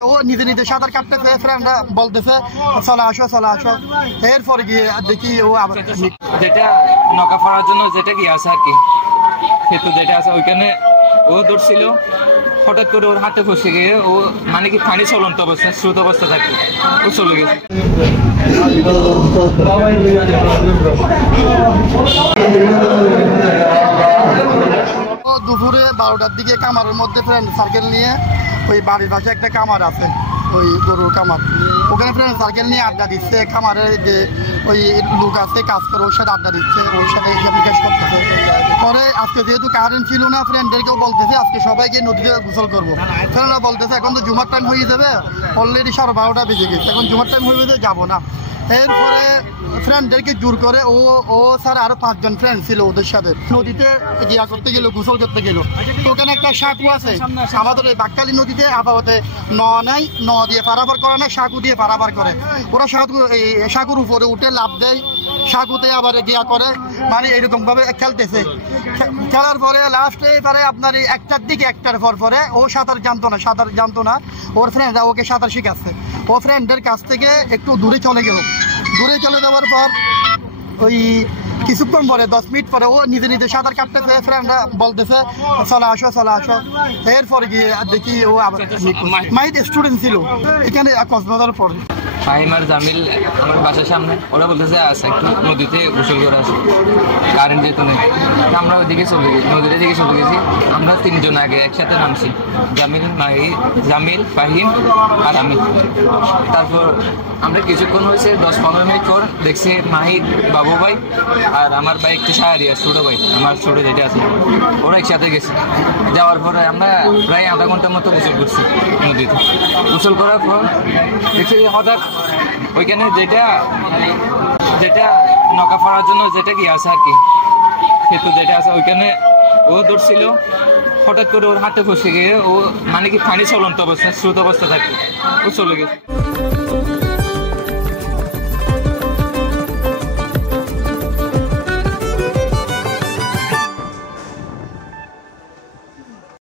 ও নিজে নিজে সাঁতার কাটতেছে, ফ্রেন্ডরা বলতেছে চলে আসো। এরপরে গিয়ে দেখি ও আবার যেটা নৌকা ফেরার জন্য যেটা গিয়ে আছে আর কি সেতু যেটা আছে ওইখানে ও দৌড়ছিল, হঠাৎ করে ওর হাতে ফসে গিয়ে ও মানে কি পানি চলন্ত অবস্থা স্রোত অবস্থা থাকে ও চলে গেছে। দুপুরে 12টার দিকে কামারের মধ্যে ফ্রেন্ড সার্কেল নিয়ে ওই বাড়ির পাশে একটা কামার আছে, ওই গরুর কামার, ওখানে ফ্রেন্ড সার্কেল নিয়ে আড্ডা দিচ্ছে। কামারের যে ওই লোক আছে কাজ করে ওর সাথে আড্ডা দিচ্ছে, ওর সাথে হিসাব নিকাশ করতেছে। পরে আজকে যেহেতু কারেন্ট ছিল না, ফ্রেন্ডদেরকেও বলতেছে আজকে সবাইকে নদীতে গোসল করবো। ফ্রেন্ডরা বলতেছে এখন তো জুমার টাইম হয়ে যাবে, অলরেডি 12:30 বেজে গেছে, এখন জুমার টাইম হয়ে যাবে, যাবো না। এরপরে ফ্রেন্ডদেরকে জোর করে ও স্যার আরো 5 জন ফ্রেন্ড ছিল ওদের সাথে নদীতে গিয়া করতে গেল, গোসল করতে গেল। তো ওখানে একটা সাঁকু আছে আমাদের এই বাক্কালি নদীতে, আপাতত নাই, দিয়ে পারাবার করে না, সাঁকু দিয়ে পারাবার করে। ওরা সাঁকুর উপরে উঠে লাফ দেয়, সাঁকুতে আবার গিয়া করে, মানে এরকম ভাবে খেলতেছে। খেলার পরে লাস্টে এবারে আপনার 1টার দিকে 1টার পরে ও সাঁতার জানতো না, ওর ফ্রেন্ডরা ওকে সাঁতার শিখাচ্ছে। ও ফ্রেন্ডের কাছ থেকে একটু দূরে চলে যাওয়ার পর ওই কিছুক্ষণ পরে 10 মিনিট পরে ও নিজে নিজে সাঁতার কাটতেছে, ফ্রেন্ডরা বলতেছে চলে আসো। এরপরে গিয়ে দেখি ও আবার মাইট স্টুডেন্ট ছিল এখানে কক্সবাজার পরে। ফাহিম আর জামিল আমার বাসার সামনে, ওরা বলতেছে আছে একটু নদীতে গোসল করে আসে, কারেন্ট যেত নেই। আমরা ওইদিকে নদীর দিকে চলে গেছি। আমরা 3 জন আগে একসাথে নামছি, জামিল ফাহিম আর আমি। তারপর আমরা কিছুক্ষণ হয়েছে 10-15 মিনিট পর দেখছি মাহিদ, বাবু ভাই আর আমার ভাই একটু সাহারিয়া ছোট ভাই, আমার ছোট যেটা আছে, ওরা একসাথে গেছি। যাওয়ার পরে আমরা প্রায় আধা ঘন্টার মতো গোসল করছি নদীতে। গোসল করার পর দেখছি হঠাৎ ওইখানে যেটা নৌকা ফেরার জন্য যেটা গিয়ে আছে আর কি সেতু যেটা আছে ওইখানে ও দৌড়ছিল, হঠাৎ করে ওর হাতে ফসে গিয়ে ও মানে কি পানি চলন্ত অবস্থা স্রোত অবস্থা থাকে ও চলে গেছে।